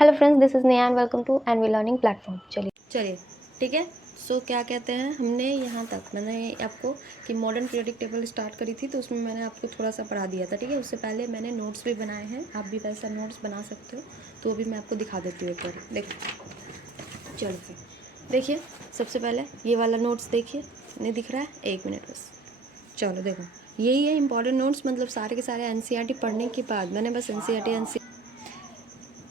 Hello friends, this is Neha and welcome to NV learning platform. चलिए ठीक है। सो क्या कहते हैं, हमने यहाँ तक मैंने आपको कि मॉडर्न पीरियोडिक टेबल स्टार्ट करी थी, तो उसमें मैंने आपको थोड़ा सा पढ़ा दिया था। ठीक है, उससे पहले मैंने नोट्स भी बनाए हैं, आप भी वैसा नोट्स बना सकते हो, तो वो भी मैं आपको दिखा देती हूँ एक बार। देखो, चलो फिर देखिए, सबसे पहले ये वाला नोट्स देखिए, नहीं दिख रहा है? एक मिनट बस। चलो देखो, यही है इंपॉर्टेंट नोट्स, मतलब सारे के सारे एनसीईआरटी पढ़ने के बाद मैंने बस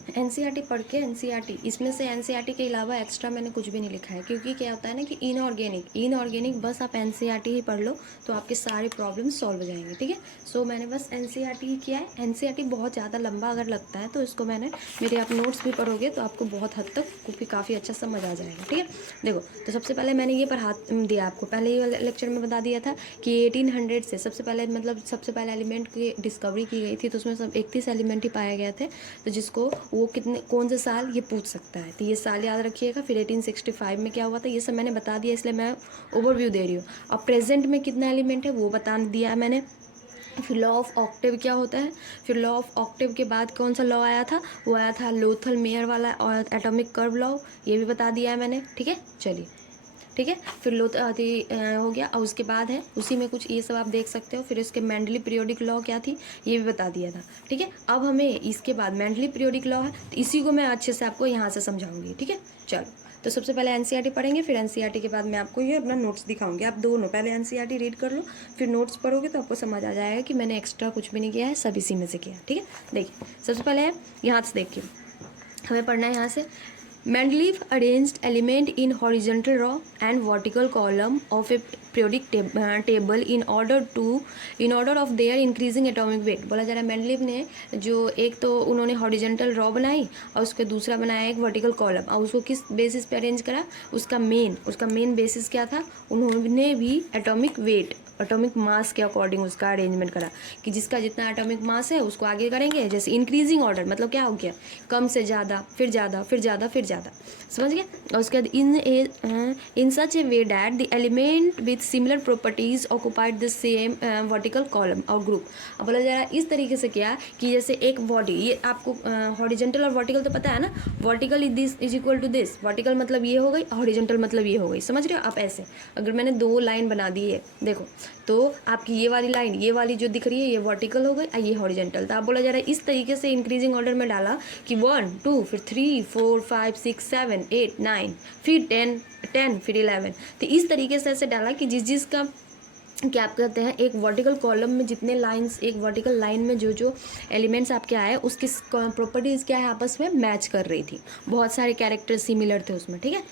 एनसीईआरटी पढ़ के एनसीईआरटी, इसमें से एनसीईआरटी के अलावा एक्स्ट्रा मैंने कुछ भी नहीं लिखा है, क्योंकि क्या होता है ना कि इनऑर्गेनिक बस आप एनसीईआरटी ही पढ़ लो तो आपके सारे प्रॉब्लम सॉल्व हो जाएंगे। ठीक है, सो मैंने बस एनसीईआरटी ही किया है। एनसीईआरटी बहुत ज़्यादा लंबा अगर लगता है तो इसको मैंने मेरे आप नोट्स भी पढ़ोगे तो आपको बहुत हद तक काफ़ी अच्छा समझ आ जाएगा। ठीक है, देखो, तो सबसे पहले मैंने ये पढ़ा दिया आपको, पहले ये लेक्चर में बता दिया था कि 1800 से सबसे पहले सबसे पहले एलिमेंट की डिस्कवरी की गई थी, तो उसमें सब 31 एलिमेंट ही पाए गए थे। तो जिसको वो कितने कौन से साल ये पूछ सकता है, तो ये साल याद रखिएगा। फिर 1865 में क्या हुआ था ये सब मैंने बता दिया, इसलिए मैं ओवरव्यू दे रही हूँ। अब प्रेजेंट में कितना एलिमेंट है वो बता दिया है मैंने। फिर लॉ ऑफ ऑक्टेव क्या होता है, फिर लॉ ऑफ ऑक्टेव के बाद कौन सा लॉ आया था, वो आया था लोथल मेयर वाला और एटॉमिक कर्व लॉ, ये भी बता दिया है मैंने। ठीक है, चलिए ठीक है। फिर हो गया, और उसके बाद है उसी में कुछ ये सब आप देख सकते हो। फिर इसके मेंडली पीरियोडिक लॉ क्या थी ये भी बता दिया था। ठीक है, अब हमें इसके बाद मेंडली पीरियोडिक लॉ है, तो इसी को मैं अच्छे से आपको यहाँ से समझाऊंगी। ठीक है, चलो, तो सबसे पहले एनसीईआरटी पढ़ेंगे, फिर एनसीईआरटी के बाद मैं आपको ये अपना नोट्स दिखाऊंगी। आप दोनों पहले एनसीईआरटी रीड कर लो, फिर नोट्स पढ़ोगे तो आपको समझ आ जाएगा कि मैंने एक्स्ट्रा कुछ भी नहीं किया है, सब इसी में से किया। ठीक है, देखिए सबसे पहले है यहाँ से, देखिए हमें पढ़ना है यहाँ से। Mendeleev arranged element in horizontal row and vertical column of a periodic table in order of their increasing atomic weight। बोला जा रहा है मेंडलीव ने जो एक तो उन्होंने हॉरिजेंटल रॉ बनाई और उसके दूसरा बनाया एक वर्टिकल कॉलम, और उसको किस बेसिस पे अरेंज करा, उसका मेन बेसिस क्या था, उन्होंने भी एटॉमिक मास के अकॉर्डिंग उसका अरेंजमेंट करा कि जिसका जितना एटॉमिक मास है उसको आगे करेंगे, जैसे इंक्रीजिंग ऑर्डर, मतलब क्या हो गया, कम से ज़्यादा, फिर ज़्यादा, फिर ज़्यादा, फिर ज़्यादा, समझ गए। और उसके बाद in such a way that the element with similar properties occupied the same vertical column और ग्रुप। अब बोला जा रहा है इस तरीके से क्या कि जैसे एक बॉडी, ये आपको हॉरिजेंटल और वर्टिकल तो पता है ना, vertical is equal to this, vertical मतलब ये हो गई, हॉरिजेंटल मतलब ये हो गई, समझ रहे हो आप। ऐसे अगर मैंने दो लाइन बना दी है देखो, तो आपकी ये वाली लाइन, ये वाली जो दिख रही है ये वर्टिकल हो गई और ये हॉरिजेंटल। तो आप बोला जा रहा है इस तरीके से इंक्रीजिंग ऑर्डर में डाला कि 1 2 फिर 3 4 5 6 7 8 9 फिर 10 फिर 11। तो इस तरीके से ऐसे डाला कि जिसका क्या आप कहते हैं, एक वर्टिकल कॉलम में जितने लाइंस, एक वर्टिकल लाइन में जो जो एलिमेंट्स आपके आए उसकी प्रॉपर्टीज़ क्या है आपस में मैच कर रही थी, बहुत सारे कैरेक्टर सिमिलर थे उसमें। ठीक है,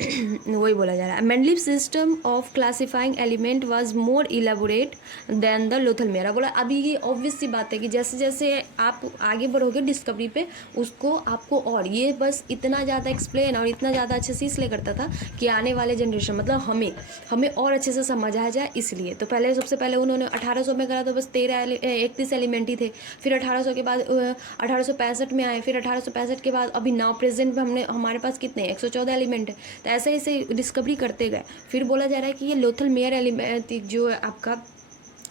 वही बोला जा रहा है। Mendeleev system of classifying element was more elaborate than the Lothar Meyer. बोला अभी ये ऑब्वियस सी बात है कि जैसे जैसे आप आगे बढ़ोगे डिस्कवरी पे, उसको आपको और ये बस इतना ज़्यादा एक्सप्लेन और इतना ज़्यादा अच्छे से इसलिए करता था कि आने वाले जनरेशन, मतलब हमें और अच्छे से समझ आ जाए इसलिए। तो पहले सबसे पहले उन्होंने 1800 में करा तो बस 31 एलिमेंट ही थे। फिर 1800 के बाद 1865 में आए, फिर 1865 के बाद अभी नाउ प्रेजेंट में हमारे पास कितने 114 एलिमेंट है। तो ऐसे ऐसे डिस्कवरी करते गए। फिर बोला जा रहा है कि ये लोथल मेयर एलिमेंट जो आपका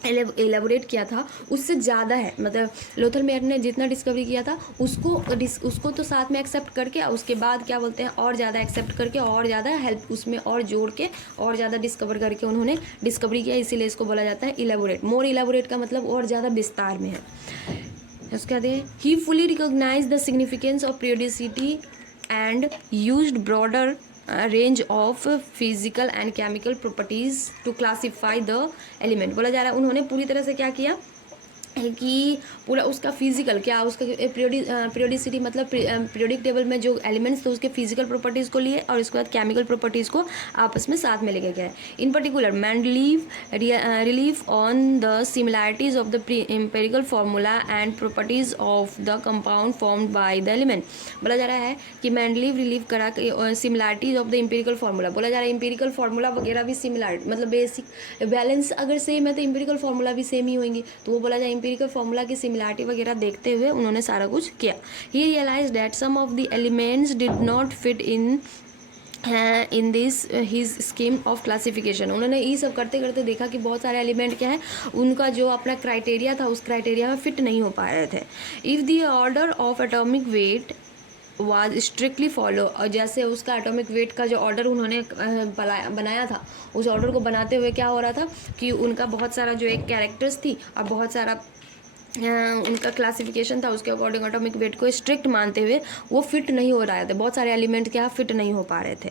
एलेबोरेट किया था उससे ज़्यादा है, मतलब लोथल मेयर ने जितना डिस्कवरी किया था उसको तो साथ में एक्सेप्ट करके, उसके बाद क्या बोलते हैं और ज़्यादा एक्सेप्ट करके और ज़्यादा हेल्प उसमें और जोड़ के और ज़्यादा डिस्कवर करके उन्होंने डिस्कवरी किया, इसीलिए इसको बोला जाता है इलेबोरेट। मोर इलेबोरेट का मतलब और ज़्यादा विस्तार में है। उसके बाद he fully recognise the significance of periodicity and used broader range of physical and chemical properties to classify the element. बोला जा रहा है उन्होंने पूरी तरह से क्या किया कि पूरा उसका फिजिकल क्या, उसका पीरियोडिसिटी मतलब पीरियोडिक टेबल में जो एलिमेंट्स थे उसके फिजिकल प्रॉपर्टीज़ को लिए और उसके बाद केमिकल प्रॉपर्टीज़ को आपस में साथ में लेके गए। इन particular Mendeleev relief on the similarities of the empirical formula and properties of the compound formed by the element. बोला जा रहा है कि मेंडलीव रिलीव करा similarities of the empirical formula. बोला जा रहा है एम्पेरिकल फार्मूला वगैरह भी सिमिलर, मतलब बेसिक बैलेंस अगर सेम है तो एम्पेरिकल फार्मूला भी सेम ही होंगी, तो वो बोला जाए एम्पिरिकल फार्मूला की सिमिलरिटी वगैरह देखते हुए उन्होंने सारा कुछ किया। He realise that some of the elements did not fit in this his scheme of classification. उन्होंने ये सब करते करते देखा कि बहुत सारे एलिमेंट क्या है उनका जो अपना क्राइटेरिया था उस क्राइटेरिया में फिट नहीं हो पा रहे थे। If the order of atomic wait was strictly follow, और जैसे उसका एटॉमिक वेट का जो ऑर्डर उन्होंने बनाया था, उस ऑर्डर को बनाते हुए क्या हो रहा था कि उनका बहुत सारा जो एक कैरेक्टर्स थी और बहुत सारा उनका क्लासिफिकेशन था, उसके अकॉर्डिंग एटॉमिक वेट को स्ट्रिक्ट मानते हुए वो फिट नहीं हो रहा था, बहुत सारे एलिमेंट क्या फिट नहीं हो पा रहे थे।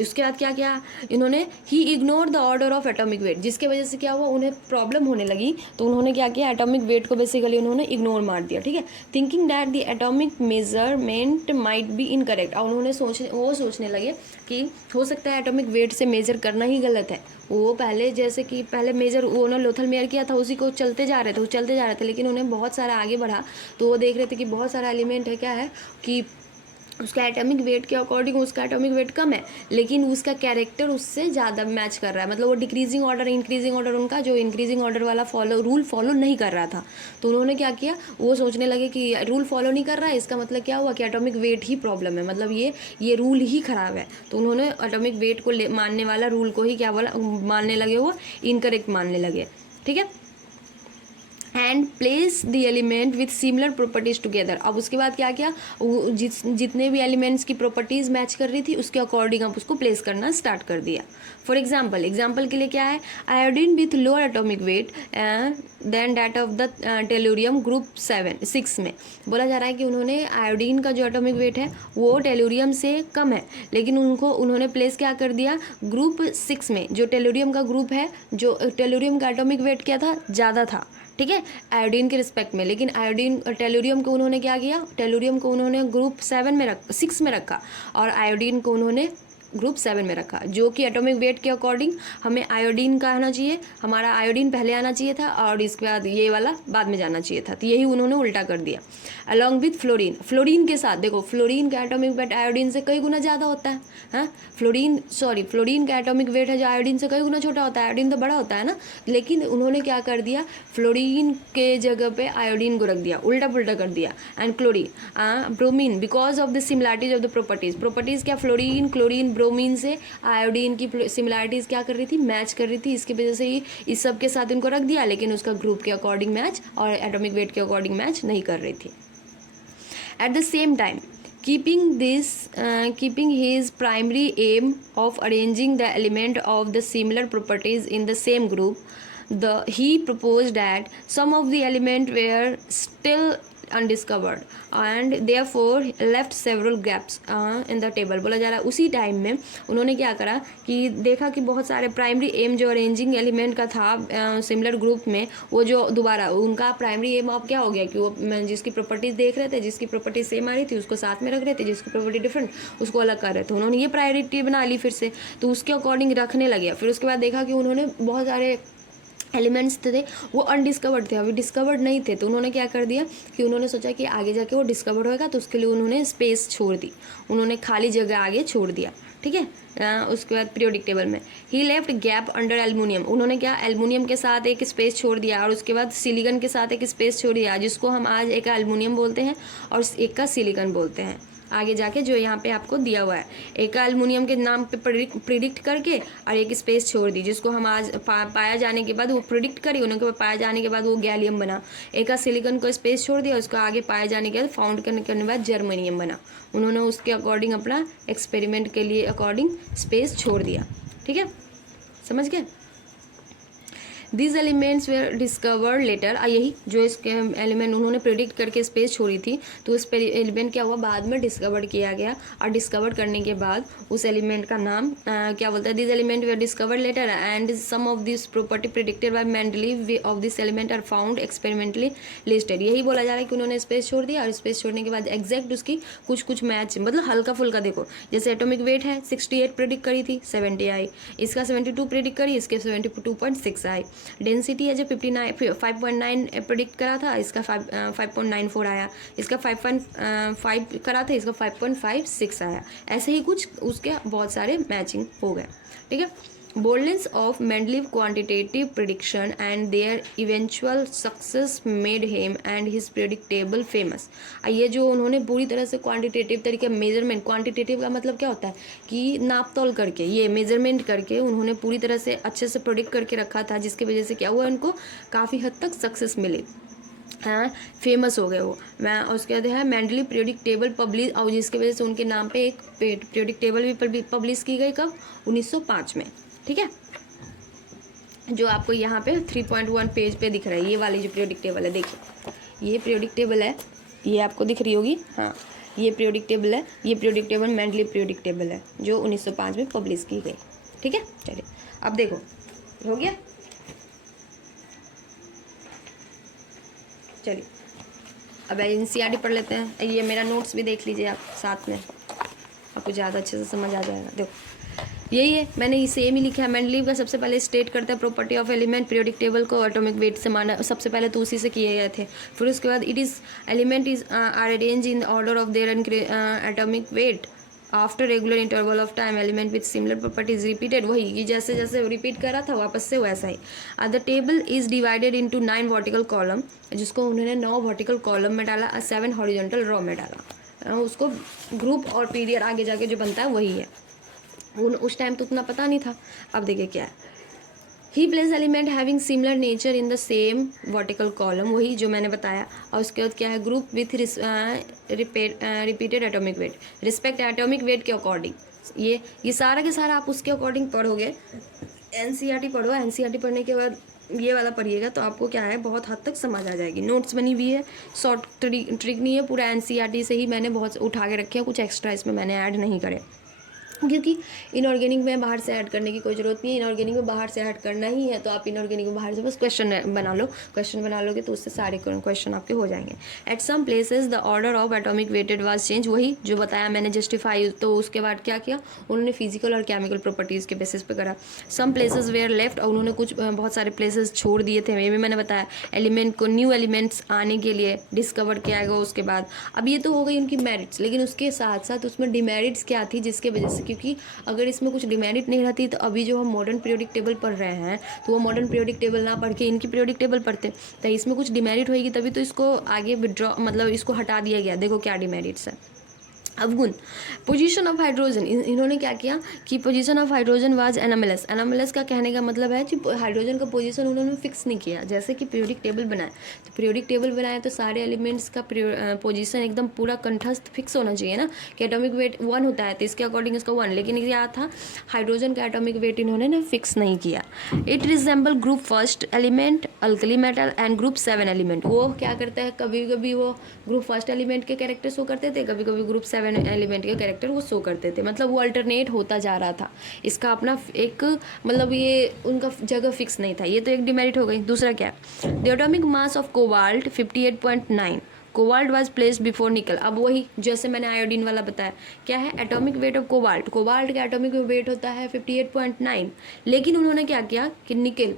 उसके बाद क्या किया इन्होंने, he ignore the order of atomic weight, जिसके वजह से क्या हुआ उन्हें प्रॉब्लम होने लगी, तो उन्होंने क्या किया एटॉमिक वेट को बेसिकली उन्होंने इग्नोर मार दिया, ठीक है, thinking that the atomic measurement might be incorrect, और उन्होंने सोचने लगे कि हो सकता है एटॉमिक वेट से मेजर करना ही गलत है। वो पहले जैसे कि पहले मेजर उन्होंने लोथल मेयर किया था, उसी को चलते जा रहे थे, लेकिन उन्हें बहुत सारा आगे बढ़ा, तो वो देख रहे थे कि बहुत सारा एलिमेंट है, क्या है कि उसका एटॉमिक वेट के अकॉर्डिंग उसका एटॉमिक वेट कम है, लेकिन उसका कैरेक्टर उससे ज़्यादा मैच कर रहा है, मतलब वो डिक्रीजिंग ऑर्डर इंक्रीजिंग ऑर्डर, उनका जो इंक्रीजिंग ऑर्डर वाला रूल फॉलो नहीं कर रहा था। तो उन्होंने क्या किया, वो सोचने लगे कि रूल फॉलो नहीं कर रहा है, इसका मतलब क्या हुआ कि एटॉमिक वेट ही प्रॉब्लम है, मतलब ये रूल ही ख़राब है। तो उन्होंने एटॉमिक वेट को मानने वाला रूल को ही क्या बोला, मानने लगे, वो इनकरेक्ट मानने लगे, ठीक है, and place the element with similar properties together. अब उसके बाद क्या किया, जितने भी एलिमेंट्स की प्रॉपर्टीज मैच कर रही थी उसके अकॉर्डिंग अब उसको प्लेस करना स्टार्ट कर दिया। फॉर एग्जाम्पल के लिए क्या है, iodine with lower atomic weight than that of the tellurium group 6 में बोला जा रहा है कि उन्होंने आयोडीन का जो एटॉमिक वेट है वो टेलुरियम से कम है, लेकिन उन्होंने प्लेस क्या कर दिया ग्रुप 6 में, जो टेलुरियम का ग्रुप है, जो टेलुरियम का एटॉमिक वेट क्या था, ज़्यादा था, ठीक है, आयोडीन के रिस्पेक्ट में, लेकिन टेलुरियम को उन्होंने क्या किया, टेलुरियम को उन्होंने ग्रुप 6 में रखा, और आयोडीन को उन्होंने ग्रुप 7 में रखा, जो कि एटॉमिक वेट के अकॉर्डिंग हमें आयोडीन का आना चाहिए, हमारा आयोडीन पहले आना चाहिए था और इसके बाद ये वाला बाद में जाना चाहिए था, तो यही उन्होंने उल्टा कर दिया। अलॉन्ग विथ फ्लोरीन के साथ, देखो फ्लोरीन का एटॉमिक वेट आयोडीन से कई गुना ज़्यादा होता है, हाँ, फ्लोरीन का एटॉमिक वेट है जो आयोडीन से कई गुना छोटा होता है, आयोडीन तो बड़ा होता है ना, लेकिन उन्होंने क्या कर दिया, फ्लोरीन के जगह पे आयोडीन को रख दिया, उल्टा पुल्टा कर दिया। And bromine, because of the similarities of the properties क्या, फ्लोरीन क्लोरीन ब्रोमीन से आयोडीन की सिमिलैरिटीज क्या कर रही थी, मैच कर रही थी, इसकी वजह से ही इस सब के साथ इनको रख दिया, लेकिन उसका ग्रुप के अकॉर्डिंग मैच और एटॉमिक वेट के अकॉर्डिंग मैच नहीं कर रही थी। At the same time keeping his primary aim of arranging the element of the similar properties in the same group, he proposed that some of the element were still undiscovered and therefore left several gaps in the table। बोला जा रहा है उसी time में उन्होंने क्या करा कि देखा कि बहुत सारे प्राइमरी एम जो अरेंजिंग एलिमेंट का था सिमिलर ग्रुप में, वो जो दोबारा उनका प्राइमरी एम अब क्या हो गया कि वो जिसकी प्रॉपर्टीज देख रहे थे, जिसकी प्रॉपर्टीज सेम आ रही थी उसको साथ में रख रहे थे, जिसकी प्रॉपर्टी डिफरेंट उसको अलग कर रहे थे, उन्होंने ये प्रायोरिटी बना ली फिर से, तो उसके अकॉर्डिंग रखने लगे। फिर उसके बाद देखा कि उन्होंने बहुत सारे एलिमेंट्स थे वो अनडिस्कवर्ड थे, अभी डिस्कवर्ड नहीं थे, तो उन्होंने क्या कर दिया कि उन्होंने सोचा कि आगे जाके वो डिस्कवर्ड होगा, तो उसके लिए उन्होंने स्पेस छोड़ दी, उन्होंने खाली जगह आगे छोड़ दिया, ठीक है। उसके बाद पीरियोडिक टेबल में ही लेफ्ट गैप अंडर एल्युमिनियम, उन्होंने क्या एल्युमिनियम के साथ एक स्पेस छोड़ दिया और उसके बाद सिलिकॉन के साथ एक स्पेस छोड़ दिया, जिसको हम आज एक का एल्युमिनियम बोलते हैं और एक का सिलिकॉन बोलते हैं। आगे जाके जो यहाँ पे आपको दिया हुआ है, एक एल्युमिनियम के नाम पे प्रिडिक्ट करके और एक स्पेस छोड़ दी, जिसको हम आज पाया जाने के बाद वो प्रिडिक्ट करी, उनके पाया जाने के बाद वो गैलियम बना। एक सिलिकॉन को स्पेस छोड़ दिया, उसको आगे पाया जाने के बाद फाउंड करने के बाद जर्मेनियम बना। उन्होंने उसके अकॉर्डिंग अपना एक्सपेरिमेंट के लिए अकॉर्डिंग स्पेस छोड़ दिया, ठीक है, समझ गए। This elements were discovered later, यही जो इसके एलिमेंट उन्होंने प्रिडिक्ट करके स्पेस छोड़ी थी, तो उस एलिमेंट क्या हुआ बाद में डिस्कवर्ड किया गया, और डिस्कवर्ड करने के बाद उस एलिमेंट का नाम क्या बोलता है, this element were discovered later and some of this property predicted by Mendeleev of this element are found experimentally listed. यही बोला जा रहा है कि उन्होंने स्पेस छोड़ दिया और स्पेस छोड़ने के बाद एग्जैक्ट उसकी कुछ मैच, मतलब हल्का फुल्का, देखो जैसे एटॉमिक वेट है 68 प्रिडिक्ट करी थी 70 आई, इसका 72 प्रिडिक्ट करी, इसके 72.6 आई। डेंसिटी है जो 5.9 प्रिडिक्ट करा था, इसका 5.94 आया, इसका 5.5 करा था, इसका 5.56 आया। ऐसे ही कुछ उसके बहुत सारे मैचिंग हो गए, ठीक है। Boldness of Mendeleev quantitative prediction and their eventual success made him and his predictable famous. ये जो उन्होंने पूरी तरह से क्वांटिटेटिव तरीके मेजरमेंट, क्वांटिटेटिव का मतलब क्या होता है कि नाप तोल करके, ये मेजरमेंट करके उन्होंने पूरी तरह से अच्छे से प्रिडिक्ट करके रखा था, जिसकी वजह से क्या हुआ उनको काफ़ी हद तक सक्सेस मिली। फेमस हो गए वो। मैं उसके बाद है मेंडली पीरियोडिक टेबल पब्लिश, और जिसकी वजह से उनके नाम पे एक पीरियोडिक टेबल भी पब्लिश की गई, कब? 1905 में। ठीक है, जो आपको यहाँ पे 3.1 पेज पे दिख रहा है, ये वाली जो पीरियोडिक टेबल है, देखिए ये पीरियोडिक टेबल है, ये आपको दिख रही होगी। हाँ, ये पीरियोडिक टेबल है, ये periodic table Mendeley periodic table है जो 1905 में पब्लिश की गई। ठीक है, चलिए अब देखो, हो गया। चलिए अब एनसीईआरटी पढ़ लेते हैं। ये मेरा नोट्स भी देख लीजिए आप साथ में, आपको ज़्यादा अच्छे से समझ आ जाएगा। देखो यही है, मैंने सेम ही लिखा है। मेंडलीव का सबसे पहले स्टेट करता है property of element, periodic table को एटॉमिक वेट से माना, सबसे पहले तो उसी से किए गए थे। फिर उसके बाद it is element is are arrange in order of their atomic weight after regular interval of time, element with similar properties repeated. वही कि जैसे जैसे रिपीट करा था वापस से वैसा ही। The table is divided into 9 vertical column, जिसको उन्होंने 9 वर्टिकल कॉलम में डाला, 7 हॉरिजॉन्टल रो में डाला। उसको ग्रुप और पीरियड आगे जाके जो बनता है वही है। उस टाइम तो उतना पता नहीं था। अब देखिए क्या है, he place element having similar nature in the same vertical column, वही जो मैंने बताया। और उसके बाद क्या है, group with repeated atomic weight, respect atomic weight के अकॉर्डिंग। ये सारा के सारा आप उसके अकॉर्डिंग पढ़ोगे। एनसीईआरटी पढ़ो, एनसीईआरटी पढ़ने के बाद ये वाला पढ़िएगा तो आपको क्या है, बहुत हद तक समझ आ जाएगी। नोट्स बनी हुई है, शॉर्ट ट्रिक नहीं है, पूरा एनसीईआरटी से ही मैंने बहुत उठा के रखे हैं, कुछ एक्स्ट्रा इसमें मैंने ऐड नहीं करे, क्योंकि इनऑर्गेनिक में बाहर से ऐड करने की कोई ज़रूरत नहीं है। इनऑर्गेनिक में बाहर से ऐड करना ही है तो आप इनऑर्गेनिक में बाहर से बस क्वेश्चन बना लो। क्वेश्चन बना लोगे तो उससे सारे क्वेश्चन आपके हो जाएंगे। At some places the order of atomic weighted was change, वही जो बताया मैंने जस्टिफाई। तो उसके बाद क्या किया उन्होंने, फिजिकल और केमिकल प्रॉपर्टीज़ के बेसिस पे करा। सम प्लेसेस वेयर लेफ्ट, और उन्होंने कुछ बहुत सारे प्लेसेस छोड़ दिए थे, ये भी मैंने बताया। एलिमेंट को, न्यू एलिमेंट्स आने के लिए डिस्कवर किया गया उसके बाद। अब ये तो हो गई उनकी मेरिट्स, लेकिन उसके साथ साथ उसमें डिमेरिट्स क्या थी, जिसके वजह से, क्योंकि अगर इसमें कुछ डिमेरिट नहीं रहती तो अभी जो हम मॉडर्न पीरियोडिक टेबल पढ़ रहे हैं तो वो मॉडर्न पीरियोडिक टेबल ना पढ़ के इनकी पीरियोडिक टेबल पढ़ते। तो इसमें कुछ डिमेरिट होगी तभी तो इसको आगे विड्रॉ, मतलब इसको हटा दिया गया। देखो क्या डिमेरिट्स है। अवगुण, पोजीशन ऑफ हाइड्रोजन, इन्होंने क्या किया कि position of hydrogen was anomalous. Anomalous का कहने का मतलब है कि हाइड्रोजन का पोजीशन उन्होंने फिक्स नहीं किया। जैसे कि पीरियोडिक टेबल बनाए, तो पीरियोडिक टेबल बनाए तो सारे एलिमेंट्स का पोजीशन एकदम पूरा कंठस्थ फिक्स होना चाहिए ना, कि एटॉमिक वेट 1 होता है तो इसके अकॉर्डिंग इसका 1, लेकिन क्या था, हाइड्रोजन का एटॉमिक वेट इन्होंने ना फिक्स नहीं किया। It resemble group first element, alkali metal and group 7 element. वो क्या करता है, कभी कभी वो ग्रुप फर्स्ट एलिमेंट के कैरेक्टर शो करते थे, कभी कभी ग्रुप 7 एलिमेंट के कैरेक्टर वो शो करते थे, मतलब वो अल्टरनेट होता जा रहा था। इसका अपना एक मतलब ये उनका जगह फिक्स नहीं था। ये तो एक डिमेरिट हो गई। दूसरा क्या, the atomic mass of cobalt 58.9, cobalt was placed before निकल। अब वही जैसे मैंने आयोडीन वाला बताया, क्या है atomic weight of cobalt, cobalt का एटॉमिक वेट होता है 58.9, लेकिन उन्होंने क्या किया कि निकल,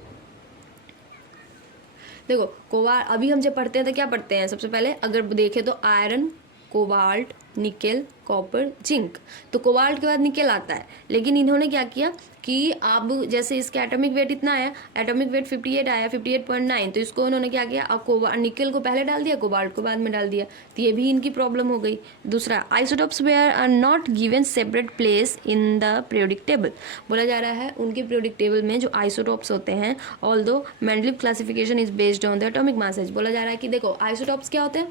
देखो कोबाल्ट, अभी हम जब पढ़ते हैं तो क्या पढ़ते हैं, सबसे पहले अगर देखें तो iron, cobalt, nickel, copper, zinc, तो कोबाल्ट के बाद निकेल आता है। लेकिन इन्होंने क्या किया कि अब जैसे इसका एटॉमिक वेट इतना आया, एटॉमिक वेट 58 आया, 58.9, तो इसको उन्होंने क्या किया, अब निकेल को पहले डाल दिया, कोबाल्ट को बाद में डाल दिया, तो ये भी इनकी प्रॉब्लम हो गई। दूसरा, isotopes were are not given separate place in the periodic table, बोला जा रहा है उनके पीरियोडिक टेबल में जो आइसोटोप्स होते हैं, although Mendeleev classification is based on the atomic masses. बोला जा रहा है कि देखो आइसोटोप्स क्या होते हैं,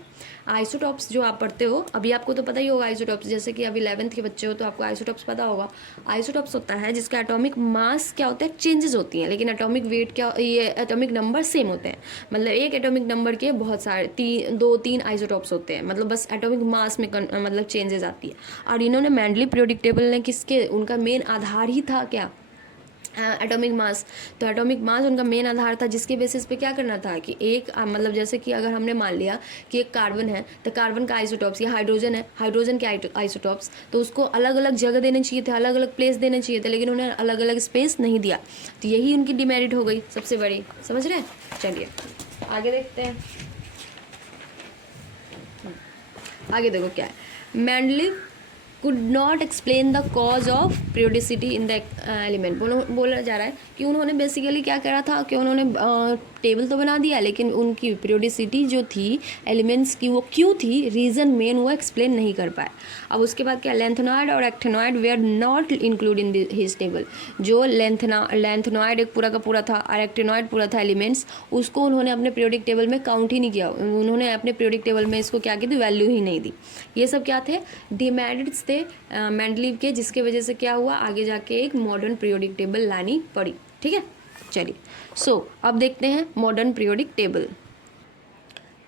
आइसोटोप्स जो आप पढ़ते हो अभी आपको तो पता ही होगा आइसोटोप्स, जैसे कि अभी 11th के बच्चे हो तो आपको आइसोटोप्स पता होगा। आइसोटोप्स होता है जिसका एटॉमिक मास क्या होता है, चेंजेस होती हैं, लेकिन एटॉमिक वेट क्या, ये एटॉमिक नंबर सेम होते हैं। मतलब एक एटॉमिक नंबर के बहुत सारे 2-3 आइसोटोप्स होते हैं, मतलब बस एटॉमिक मास में मतलब चेंजेस आती है। और इन्होंने मेंडलीव पीरियोडिक टेबल ने किसके, उनका मेन आधार ही था क्या, एटॉमिक मास। तो एटॉमिक मास उनका मेन आधार था, जिसके बेसिस पे क्या करना था कि एक मतलब जैसे कि अगर हमने मान लिया कि एक कार्बन है तो कार्बन का आइसोटॉप्स, या हाइड्रोजन है, हाइड्रोजन के आइसोटॉप्स, तो उसको अलग अलग जगह देने चाहिए थे, अलग अलग प्लेस देने चाहिए थे, लेकिन उन्हें अलग अलग स्पेस नहीं दिया, तो यही उनकी डिमेरिट हो गई सबसे बड़ी। समझ रहे हैं, चलिए आगे देखते हैं। आगे देखो क्या है, Mendeleev could not explain the cause of periodicity in the element. बोला जा रहा है कि उन्होंने बेसिकली क्या करा था कि उन्होंने टेबल तो बना दिया, लेकिन उनकी पीरियोडिसिटी जो थी एलिमेंट्स की वो क्यों थी, रीज़न मेन वो एक्सप्लेन नहीं कर पाए। अब उसके बाद क्या, लेंथेनॉइड और actinoid they are not include in his table. जो लेंथेनॉइड एक पूरा का पूरा था और एक्टिनॉइड पूरा था एलिमेंट्स, उसको उन्होंने अपने पीरियोडिक टेबल में काउंट ही नहीं किया। उन्होंने अपने पीरियोडिक टेबल में इसको क्या की थी, वैल्यू ही नहीं दी। ये सब क्या थे, डिमेरिट्स थे मेंडलीव के, जिसके वजह से क्या हुआ, आगे जाके एक मॉडर्न पीरियोडिक टेबल लानी पड़ी। ठीक है, चलिए अब देखते हैं मॉडर्न पीरियोडिक टेबल।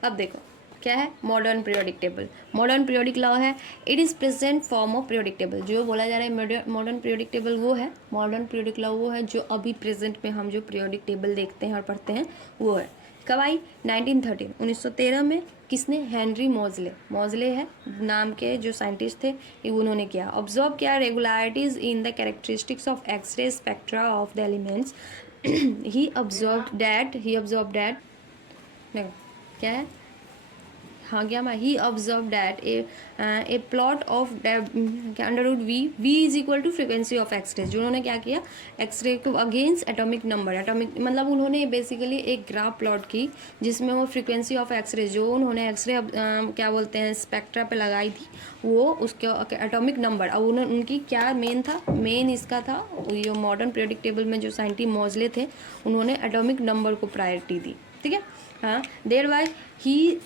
अब देखो क्या है modern periodic table. Modern periodic law है, it is present form of periodic table. जो बोला जा रहा है मॉडर्न पीरियोडिक टेबल वो है, मॉडर्न पीरियोडिक लॉ वो है जो अभी प्रेजेंट में हम जो पीरियोडिक टेबल देखते हैं और पढ़ते हैं वो है। कब आई, 1913 में। किसने, हेनरी मॉजले है नाम के जो साइंटिस्ट थे, ये उन्होंने किया। ऑब्जर्व किया regularities in the characteristics of X-ray spectra of the elements. He observe that क्या है, हाँ क्या मैं, he observe that a plot of under root V is equal to frequency of X-ray. जो उन्होंने क्या किया, एक्सरे को अगेंस्ट एटॉमिक नंबर, एटॉमिक मतलब उन्होंने बेसिकली एक ग्राफ प्लॉट की जिसमें वो फ्रिक्वेंसी ऑफ एक्सरे जो उन्होंने एक्सरे क्या बोलते हैं स्पेक्ट्रा पे लगाई थी, वो उसके एटॉमिक नंबर। अब उनकी क्या मेन इसका था, जो मॉडर्न पीरियोडिक टेबल में जो साइंटिस्ट मॉजले थे उन्होंने एटॉमिक नंबर को प्रायोरिटी दी। ठीक है, हाँ, thereby he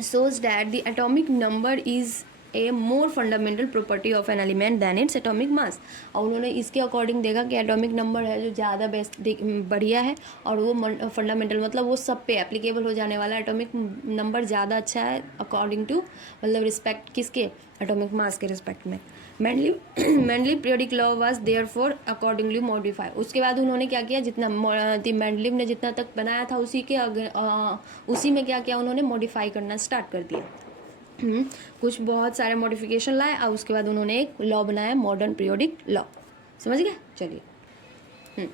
shows that the atomic number is a more fundamental property of an element than its atomic mass। और उन्होंने इसके अकॉर्डिंग देखा कि एटॉमिक नंबर है जो ज़्यादा बेस्ट बढ़िया है, और वो फंडामेंटल मतलब वो सब पे एप्लीकेबल हो जाने वाला एटॉमिक नंबर ज़्यादा अच्छा है अकॉर्डिंग टू मतलब रिस्पेक्ट किसके, एटॉमिक मास के रिस्पेक्ट में। Mendeleev periodic law was therefore accordingly modify. उसके बाद उन्होंने क्या किया, जितना मेंडलीव ने जितना तक बनाया था उसी में क्या किया, उन्होंने मॉडिफाई करना स्टार्ट कर दिया। कुछ बहुत सारे मॉडिफिकेशन लाए और उसके बाद उन्होंने एक लॉ बनाया मॉडर्न पीरियोडिक लॉ। समझ गए, चलिए।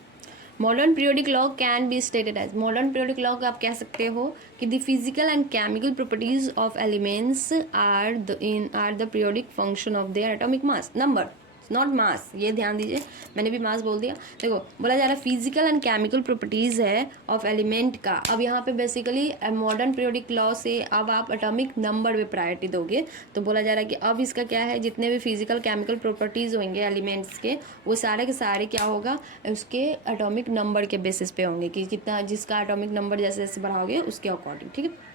Modern periodic law can be stated as, modern periodic law को आप कह सकते हो कि the physical and chemical properties of elements are the periodic function of their atomic mass number, not mass. ये ध्यान दीजिए, मैंने भी मास बोल दिया। देखो बोला जा रहा है फिजिकल एंड केमिकल प्रॉपर्टीज़ है ऑफ एलिमेंट का। अब यहाँ पे बेसिकली मॉडर्न पीरियोडिक लॉ से अब आप एटॉमिक नंबर पे प्रायोरिटी दोगे, तो बोला जा रहा है कि अब इसका क्या है, जितने भी फिजिकल केमिकल प्रॉपर्टीज़ होंगे एलिमेंट्स के वो सारे के सारे क्या होगा, उसके एटॉमिक नंबर के बेसिस पे होंगे कि कितना, जिसका एटॉमिक नंबर जैसे जैसे बढ़ाओगे उसके अकॉर्डिंग। ठीक है,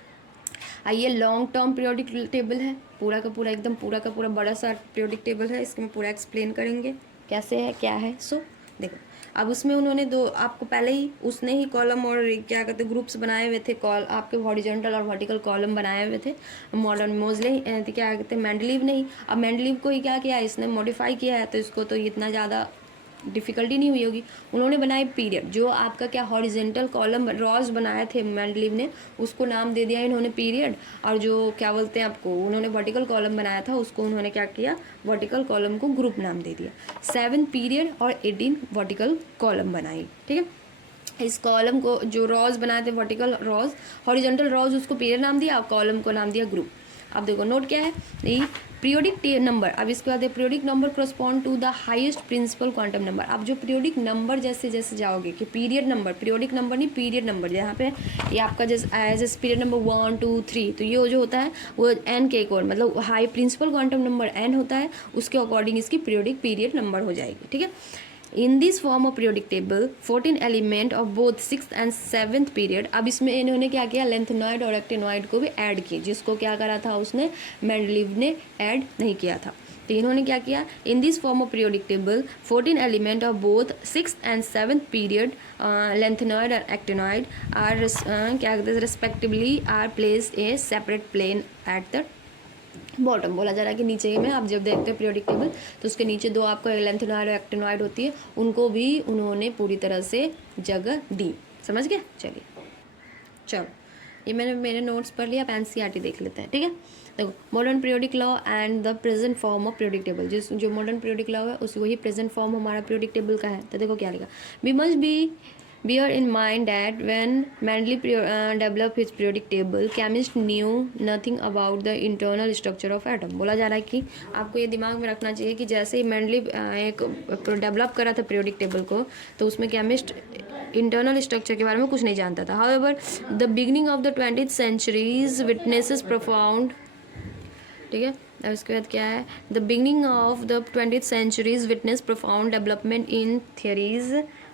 आइए लॉन्ग टर्म पीरियोडिक टेबल है, पूरा का पूरा एकदम पूरा का पूरा बड़ा सा पीरियोडिक टेबल है, इसको हम पूरा एक्सप्लेन करेंगे कैसे है क्या है। देखो अब उसमें उन्होंने आपको पहले ही उसने ही कॉलम और क्या कहते ग्रुप्स बनाए हुए थे, आपके हॉरिजॉन्टल और वर्टिकल कॉलम बनाए हुए थे मॉडर्न मोजले क्या कहते हैं मेंडलीव ने ही। अब मेंडलीव को ही क्या किया, इसने मॉडिफाई किया है, तो इसको तो इतना ज़्यादा डिफ़िकल्टी नहीं हुई होगी। उन्होंने बनाए पीरियड, जो आपका क्या हॉरिजेंटल कॉलम रॉज बनाए थे मेंडलीव ने, उसको नाम दे दिया इन्होंने पीरियड। और जो क्या बोलते हैं आपको उन्होंने वर्टिकल कॉलम बनाया था उसको उन्होंने क्या किया, वर्टिकल कॉलम को ग्रुप नाम दे दिया। 7 पीरियड और 18 वर्टिकल कॉलम बनाई। ठीक है, इस कॉलम को जो रॉज बनाए थे वर्टिकल रॉज, हॉरिजॉन्टल रॉज उसको पीरियड नाम दिया और कॉलम को नाम दिया ग्रुप। अब देखो नोट क्या है, पीरियोडिक नंबर। अब इसके बाद periodic number correspond to the highest principal quantum number. अब जो पीरियोडिक नंबर जैसे जैसे जाओगे कि पीरियड नंबर, पीरियोडिक नंबर नहीं पीरियड नंबर, जहाँ पे ये आपका जैसे पीरियड नंबर 1 2 3, तो ये जो होता है वो एन के एक और मतलब high principal quantum number n होता है, उसके अकॉर्डिंग इसकी पीरियोडिक पीरियड नंबर हो जाएगी। ठीक है, इन this form of periodic table 14 element of both 6th and 7th period. अब इसमें इन्होंने क्या किया, लेंथेनॉइड और एक्टिनॉइड को भी ऐड किया, जिसको क्या करा था उसने मेंडलीव ने ऐड नहीं किया था। तो इन्होंने क्या किया, in this form of periodic table 14 element of both 6th and 7th period lanthanoid और एक्टिनॉइड आर क्या कहते हैं respectively are placed a separate plane at the bottom. बोला जा रहा है कि नीचे में आप जब देखते हैं पीरियोडिक टेबल तो उसके नीचे दो आपको लेंथेनॉइड और एक्टिनॉइड होती है, उनको भी उन्होंने पूरी तरह से जगह दी। समझ गए, चलिए चलो ये मैंने मेरे नोट्स पढ़ लिया, आप एनसीईआरटी देख लेते हैं। ठीक है, देखो modern periodic law and the present form of periodic table. जो मॉडर्न पीरियोडिक लॉ है उस वही प्रेजेंट फॉर्म हमारा पीरियोडिक टेबल का है। तो देखो क्या लिखा, we must be bear in mind that when Mendeleev developed his periodic table, chemists knew nothing about the internal structure of atom. बोला जा रहा है कि आपको ये दिमाग में रखना चाहिए कि जैसे ही मेंडलीव एक डेवलप करा था पीरियोडिक टेबल को, तो उसमें केमिस्ट इंटरनल स्ट्रक्चर के बारे में कुछ नहीं जानता था. However the beginning of the 20th centuries witnesses profound, ठीक है. अब उसके बाद क्या है, the beginning of the 20th centuries witness profound development in theories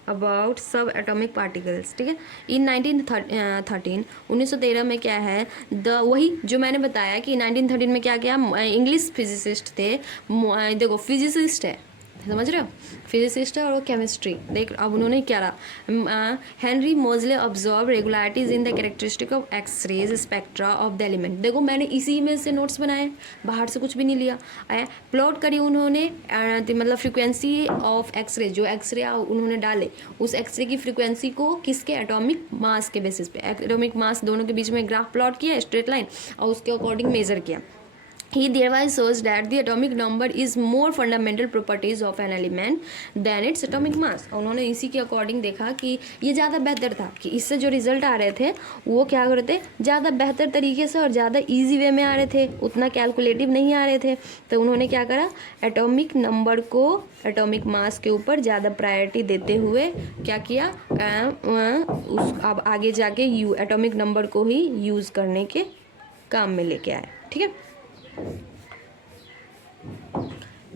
about सब एटॉमिक पार्टिकल्स. ठीक है. इन 1913 में क्या है, वही जो मैंने बताया कि 1913 में क्या किया, इंग्लिश फिजिसिस्ट थे. देखो फिजिसिस्ट है, समझ रहे हो, फिजिसिस्ट है और वो केमिस्ट्री. देख अब उन्होंने क्या रहा, Henry Moseley observe regularities in the characteristic of X rays spectra of the element. देखो मैंने इसी में से नोट्स बनाए, बाहर से कुछ भी नहीं लिया. प्लॉट करी उन्होंने, मतलब फ्रीक्वेंसी ऑफ एक्सरे, जो एक्सरे उन्होंने डाले उस एक्सरे की फ्रीक्वेंसी को किसके, एटॉमिक मास के बेसिस पे. एटॉमिक मास दोनों के बीच में ग्राफ प्लॉट किया, स्ट्रेट लाइन, और उसके अकॉर्डिंग मेजर किया. He thereby shows that the atomic number is more fundamental properties of an element than its atomic mass. उन्होंने इसी के अकॉर्डिंग देखा कि ये ज़्यादा बेहतर था, कि इससे जो रिजल्ट आ रहे थे वो क्या कर रहे थे, ज़्यादा बेहतर तरीके से और ज़्यादा इजी वे में आ रहे थे, उतना कैलकुलेटिव नहीं आ रहे थे. तो उन्होंने क्या करा, एटॉमिक नंबर को एटॉमिक मास के ऊपर ज़्यादा प्रायोरिटी देते हुए क्या किया, अब आगे जाके एटॉमिक नंबर को ही यूज़ करने के काम में लेके आए. ठीक है.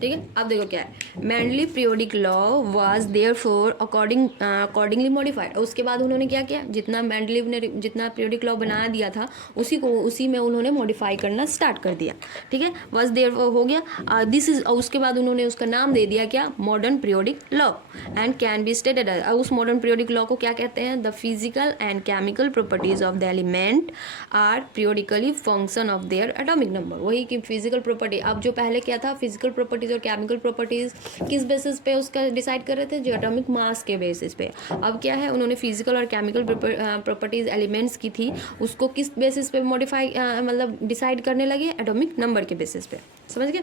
ठीक है. अब देखो क्या है, Mendeleev periodic law was therefore accordingly modified. उसके बाद उन्होंने क्या किया, जितना मेंडलीव ने जितना पीरियोडिक लॉ बना दिया था उसी में उन्होंने मॉडिफाई करना स्टार्ट कर दिया. ठीक है. वाज देयरफॉर हो गया, दिस इज. उसके बाद उन्होंने उसका नाम दे दिया क्या, modern periodic law, and can be stated. उस मॉडर्न पीरियोडिक लॉ को क्या कहते हैं, the physical and chemical properties of the element are periodically function of their atomic number. वही कि फिजिकल प्रॉपर्टी, अब जो पहले क्या था, फिजिकल प्रॉपर्टीज और केमिकल प्रॉपर्टीज किस बेसिस पे उसका डिसाइड कर रहे थे, जो एटॉमिक मास के बेसिस पे. अब क्या है, उन्होंने फिजिकल और केमिकल प्रॉपर्टीज एलिमेंट्स की थी, उसको किस बेसिस पे मॉडिफाई मतलब डिसाइड करने लगे, एटॉमिक नंबर के बेसिस पे. समझ गए.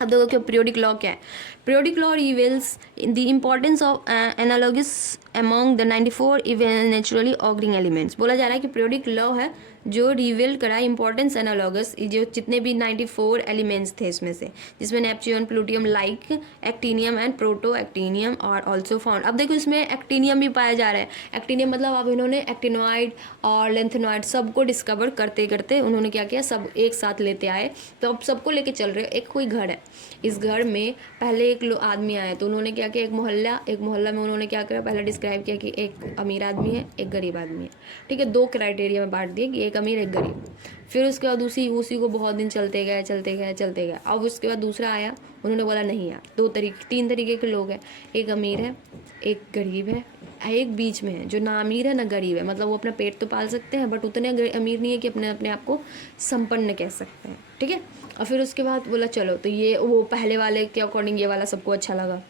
अब देखो क्या पीरियोडिक लॉ क्या है. Periodic law reveals the importance of analogous among the 94 naturally occurring elements. बोला जा रहा है कि पीरियोडिक लॉ है जो रिवील करा इंपॉर्टेंस एनालॉगस, जो जितने भी 94 एलिमेंट्स थे इसमें से, जिसमें Neptune, प्लूटियम like actinium and proto actinium और ऑल्सो फाउंड. अब देखो इसमें एक्टीनियम भी पाया जा रहा है. एक्टीनियम मतलब अब इन्होंने एक्टिनॉइड और लेंथेनॉइड सबको डिस्कवर करते करते उन्होंने क्या किया, सब एक साथ लेते आए. तो अब सबको लेके चल रहे. एक कोई घर है, इस घर में पहले एक आदमी आए, तो उन्होंने क्या किया, एक मोहल्ला में उन्होंने क्या करा, पहले डिस्क्राइब किया कि एक अमीर आदमी है, एक गरीब आदमी है. ठीक है. 2 क्राइटेरिया में बांट दिए कि एक अमीर एक गरीब. फिर उसके बाद उसी को बहुत दिन चलते गए. अब उसके बाद दूसरा आया, उन्होंने बोला नहीं यार, 3 तरीके के लोग हैं, एक अमीर है, एक गरीब है, एक बीच में है जो ना अमीर है ना गरीब है. मतलब वो अपना पेट तो पाल सकते हैं बट उतने अमीर नहीं है कि अपने आप को संपन्न कह सकते हैं. ठीक है. और फिर उसके बाद बोला चलो, तो ये वो पहले वाले के अकॉर्डिंग ये वाला सबको अच्छा लगा.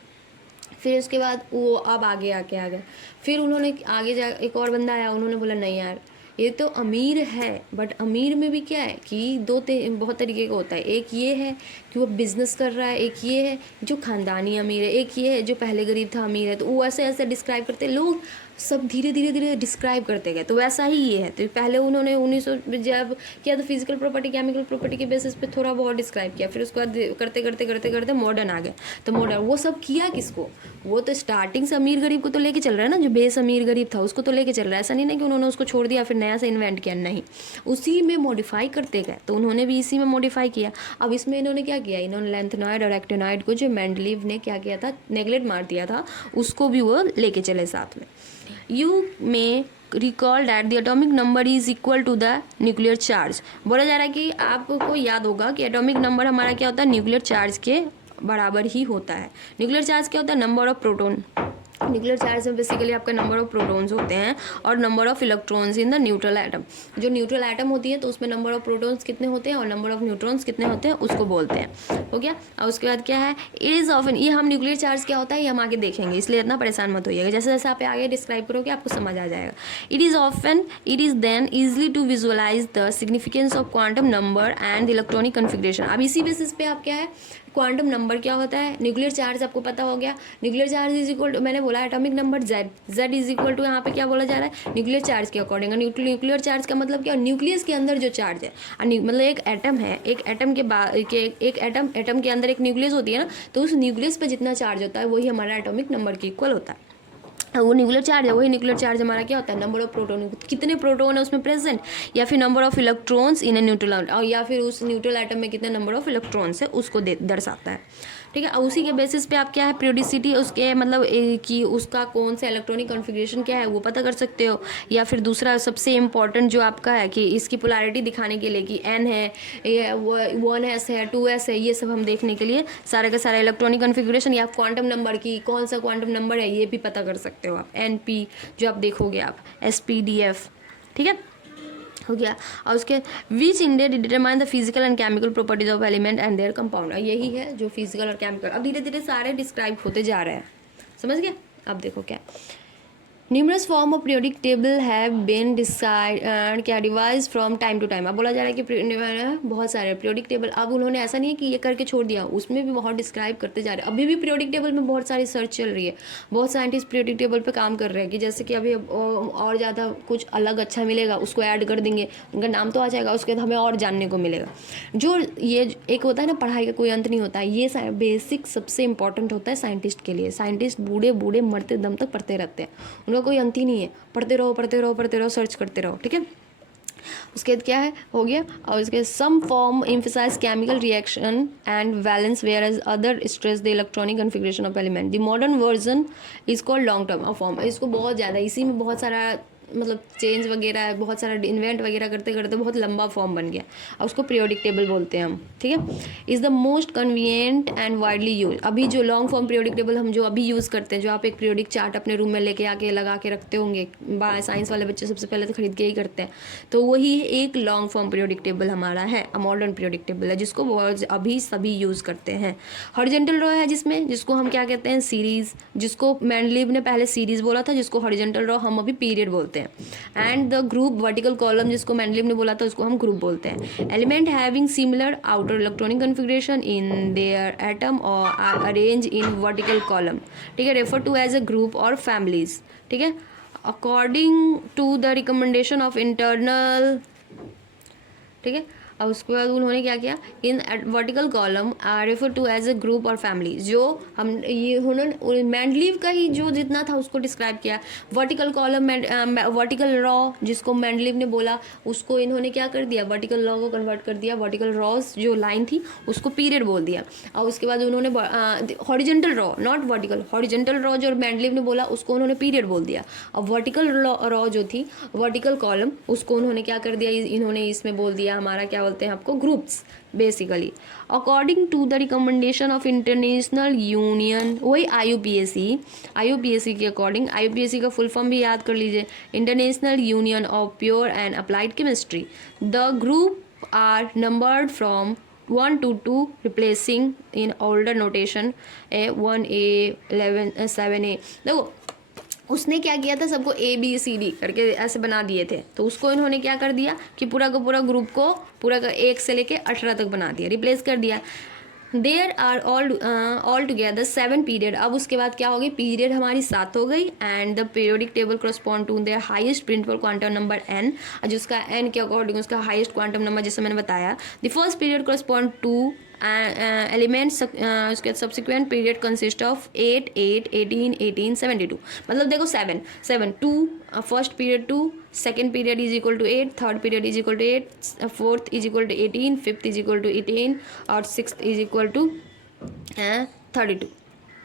फिर उसके बाद वो अब आगे आ गए. फिर उन्होंने आगे जा एक और बंदा आया, उन्होंने बोला नहीं यार, ये तो अमीर है बट अमीर में भी क्या है कि बहुत तरीके का होता है. एक ये है कि वो बिजनेस कर रहा है, एक ये है जो खानदानी अमीर है, एक ये है जो पहले गरीब था अमीर है. तो वो ऐसे डिस्क्राइब करते लोग, सब धीरे डिस्क्राइब करते गए. तो वैसा ही ये है. तो पहले उन्होंने 1900 जब किया तो फिजिकल प्रॉपर्टी केमिकल प्रॉपर्टी के बेसिस पे थोड़ा बहुत डिस्क्राइब किया. फिर उसके बाद करते मॉडर्न आ गए. तो मॉडर्न वो सब किया किसको, वो तो स्टार्टिंग से अमीर गरीब को तो लेके चल रहा है ना, जो बेस अमीर गरीब था उसको तो लेके चल रहा है. ऐसा नहीं ना कि उन्होंने उसको छोड़ दिया फिर नया से इन्वेंट किया, नहीं, उसी में मॉडिफाई करते गए. तो उन्होंने भी इसी में मॉडिफाई किया. अब इसमें इन्होंने क्या किया, इन्होंने लेंथेनॉइड और एक्टिनॉइड को जो मेंडलीव ने क्या किया था, नेगलेक्ट मार दिया था, उसको भी वो लेके चले साथ में. You may recall that the atomic number is equal to the nuclear charge. बोला जा रहा है कि आपको याद होगा कि एटॉमिक नंबर हमारा क्या होता है, न्यूक्लियर चार्ज के बराबर ही होता है. न्यूक्लियर चार्ज क्या होता है, number of proton. Nuclear charge में बेसिकली आपका नंबर ऑफ प्रोटॉन्स होते हैं और number of electrons in the neutral atom. जो न्यूट्रल एटम होती है तो उसमें नंबर ऑफ प्रोटॉन्स कितने होते हैं और नंबर ऑफ न्यूट्रॉन्स कितने होते हैं उसको बोलते हैं. हो गया. और उसके बाद क्या है, इट इज़ ऑफन, ये हम न्यूक्लियर चार्ज क्या होता है ये हम आगे देखेंगे, इसलिए इतना परेशान मत होइएगा. जैसे जैसे आप आगे डिस्क्राइब करोगे आपको समझ आ जाएगा. It is then easily to visualize the significance of quantum number and electronic configuration. अब इसी बेसिस पे आप क्या है क्वांटम नंबर क्या होता है, न्यूक्लियर चार्ज आपको पता हो गया, nuclear charge is equal to, मैंने बोला atomic number Z is equal to, यहाँ पे क्या बोला जा रहा है, न्यूक्लियर चार्ज के अकॉर्डिंग। न्यूक्लियर चार्ज का मतलब क्या, न्यूक्लियस के अंदर जो चार्ज है, मतलब एक एटम है, एक एटम के बाद एक एटम के अंदर एक न्यूक्लियस होती है ना, तो उस न्यूक्लियस पे जितना चार्ज होता है वही हमारा एटॉमिक नंबर के इक्वल होता है। वो न्यूक्लियर चार्ज है, वही न्यूक्लियर चार्ज हमारा क्या होता है, नंबर ऑफ प्रोटॉन, कितने प्रोटॉन है उसमें प्रेजेंट, या फिर number of electrons in a neutral atom, और या फिर उस न्यूट्रल एटम में कितने नंबर ऑफ इलेक्ट्रॉन्स है उसको दर्शाता है। ठीक है, और उसी के बेसिस पे आप क्या है पीरियोडिसिटी उसके मतलब कि उसका कौन सा इलेक्ट्रॉनिक कॉन्फ़िगरेशन क्या है वो पता कर सकते हो। या फिर दूसरा सबसे इम्पॉर्टेंट जो आपका है कि इसकी पोलैरिटी दिखाने के लिए कि N है, 1s है, 2s है, ये सब हम देखने के लिए सारे का सारा इलेक्ट्रॉनिक कॉन्फ़िगरेशन या क्वांटम नंबर की कौन सा क्वांटम नंबर है ये भी पता कर सकते हो आप। NP जो आप देखोगे आप, SPDF, ठीक है, हो गया। और उसके which India determine the physical and chemical properties of element and there compound, यही है जो फिजिकल और केमिकल अब धीरे धीरे सारे डिस्क्राइब होते जा रहे हैं, समझ गए। अब देखो क्या, numerous form of periodic table have been क्या devise from time to time. अब बोला जा रहा है कि बहुत सारे पीरियोडिक टेबल, अब उन्होंने ऐसा नहीं है कि ये करके छोड़ दिया, उसमें भी बहुत डिस्क्राइब करते जा रहे हैं। अभी भी पीरियोडिक टेबल में बहुत सारी सर्च चल रही है, बहुत साइंटिस्ट पीरियोडिक टेबल पे काम कर रहे हैं कि जैसे कि अभी और ज़्यादा कुछ अलग अच्छा मिलेगा उसको ऐड कर देंगे, उनका नाम तो आ जाएगा, उसके बाद हमें और जानने को मिलेगा। जो ये एक होता है ना, पढ़ाई का कोई अंत नहीं होता है, ये बेसिक सबसे इंपॉर्टेंट होता है साइंटिस्ट के लिए। साइंटिस्ट बूढ़े बूढ़े मरते दम तक पढ़ते रहते हैं, उनका कोई अंत ही नहीं है, पढ़ते रहो पढ़ते रहो पढ़ते रहो, सर्च करते रहो, ठीक है। उसके बाद क्या है, हो गया। और उसके some form emphasize chemical reaction and valence whereas other stress the electronic configuration of element. The modern version is called long term form. इसको बहुत ज़्यादा, इसी में बहुत सारा मतलब चेंज वगैरह बहुत सारा इन्वेंट वगैरह करते करते बहुत लंबा फॉर्म बन गया और उसको पीरियोडिक टेबल बोलते हैं हम, ठीक है। Is the most convenient and widely use. अभी जो लॉन्ग फॉर्म पीरियोडिक टेबल हम जो अभी यूज़ करते हैं, जो आप एक पीरियोडिक चार्ट अपने रूम में लेके आके लगा के रखते होंगे, साइंस वाले बच्चे सबसे पहले तो खरीद के ही करते हैं, तो वही एक लॉन्ग फॉर्म पीरियोडिक टेबल हमारा है, मॉडर्न पीरियोडिक टेबल है जिसको अभी सभी यूज़ करते हैं। हॉरिजॉन्टल रो है जिसको हम क्या कहते हैं, सीरीज़, जिसको मेंडलीव ने पहले सीरीज़ बोला था, जिसको हॉरिजॉन्टल रो हम अभी पीरियड बोलते हैं। And the group vertical column, जिसको मेंडलीव ने बोला था उसको हम ग्रुप बोलते हैं। Element having similar outer electronic configuration in their atom और are arrange in vertical column, ठीक है, refer to as a group और फैमिलीज, ठीक है, according to the recommendation of internal, ठीक है। और उसके बाद उन्होंने क्या किया, in vertical column are refer to as a group और फैमिली। जो हम ये उन्होंने मेंडलीव का ही जो जितना था उसको डिस्क्राइब किया। वर्टिकल कॉलम, वर्टिकल रॉ जिसको मेंडलीव ने बोला उसको इन्होंने क्या कर दिया, वर्टिकल रॉ को कन्वर्ट कर दिया, वर्टिकल रॉज जो लाइन थी उसको पीरियड बोल दिया। और उसके बाद उन्होंने horizontal raw, not vertical, horizontal raw जो मेंडलीव ने बोला उसको उन्होंने पीरियड बोल दिया। और वर्टिकल रॉ जो थी, वर्टिकल कॉलम, उसको उन्होंने क्या कर दिया, इन्होंने इसमें बोल दिया हमारा क्या बोलते हैं आपको, groups basically. According to the recommendation of international union, वही IUPAC के अकॉर्डिंग, IUPAC का फुल फॉर्म भी याद कर लीजिए, international union of pure and applied chemistry. The group are numbered from 1 to 2, replacing in older notation A1A 11 7A। देखो उसने क्या किया था, सबको ABCD करके ऐसे बना दिए थे, तो उसको इन्होंने क्या कर दिया कि पूरा का पूरा ग्रुप को पूरा का 1 से लेके 18 तक बना दिया, रिप्लेस कर दिया। There are altogether 7 period. अब उसके बाद क्या हो गई, पीरियड हमारी 7 हो गई। And the periodic table correspond to their highest principal quantum number n, जिसका n के अकॉर्डिंग उसका हाईएस्ट क्वांटम नंबर जैसे मैंने बताया। The first period correspond to elements, उसके सब्सिक्वेंट पीरियड कंसिस्ट ऑफ 8 8 18 18 72। मतलब देखो 7 7 2, first period 2, second period is equal to 8, third period is equal to 8, fourth is equal to 18, fifth is equal to 18 और sixth is equal to 32।